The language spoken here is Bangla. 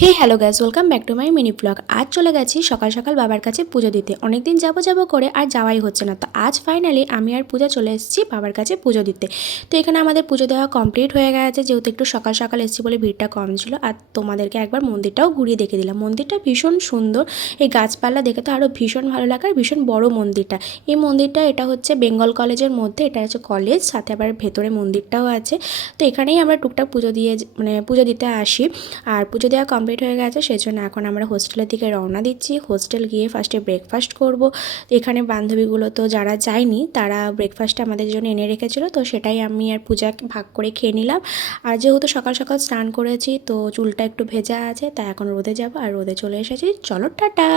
Hey hello guys, welcome back to my mini blog. আজ চলে গেছি সকাল সকাল বাবার কাছে পুজো দিতে। অনেকদিন যাবো করে আর যাওয়াই হচ্ছে না। তো আজ ফাইনালি আমি আর পূজা চলে এসেছি বাবার কাছে পুজো দিতে। তো এখানে আমাদের পুজো দেওয়া কমপ্লিট হয়ে গেছে, যেহেতু একটু সকাল সকাল এসেছি বলে ভিড়টা কম ছিল। আর তোমাদেরকে একবার মন্দিরটাও ঘুরিয়ে দেখে দিলাম। মন্দিরটা ভীষণ সুন্দর, এই গাছপালা দেখে তো আরও ভীষণ ভালো লাগে। আর ভীষণ বড় মন্দিরটা, এই মন্দিরটা এটা হচ্ছে বেঙ্গল কলেজের মধ্যে, এটা হচ্ছে কলেজ, সাথে আবার ভেতরে মন্দিরটাও আছে। তো এখানেই আমরা টুকটাক পুজো দিয়ে পুজো দিতে আসি। আর পুজো দেওয়া কমপ্লিট হয়ে গেছে, সেই জন্য এখন আমরা হোস্টেলের দিকে রওনা দিচ্ছি। হোস্টেল গিয়ে ফার্স্টে ব্রেকফাস্ট করব। এখানে বান্ধবীগুলো তো যারা যায়নি তারা ব্রেকফাস্টটা আমাদের জন্য এনে রেখেছিলো, তো সেটাই আমি আর পূজা ভাগ করে খেয়ে নিলাম। আর যেহেতু সকাল সকাল স্নান করেছি তো চুলটা একটু ভেজা আছে, তাই এখন রোদে যাব। আর রোদে চলে এসেছি, চলো টাটা।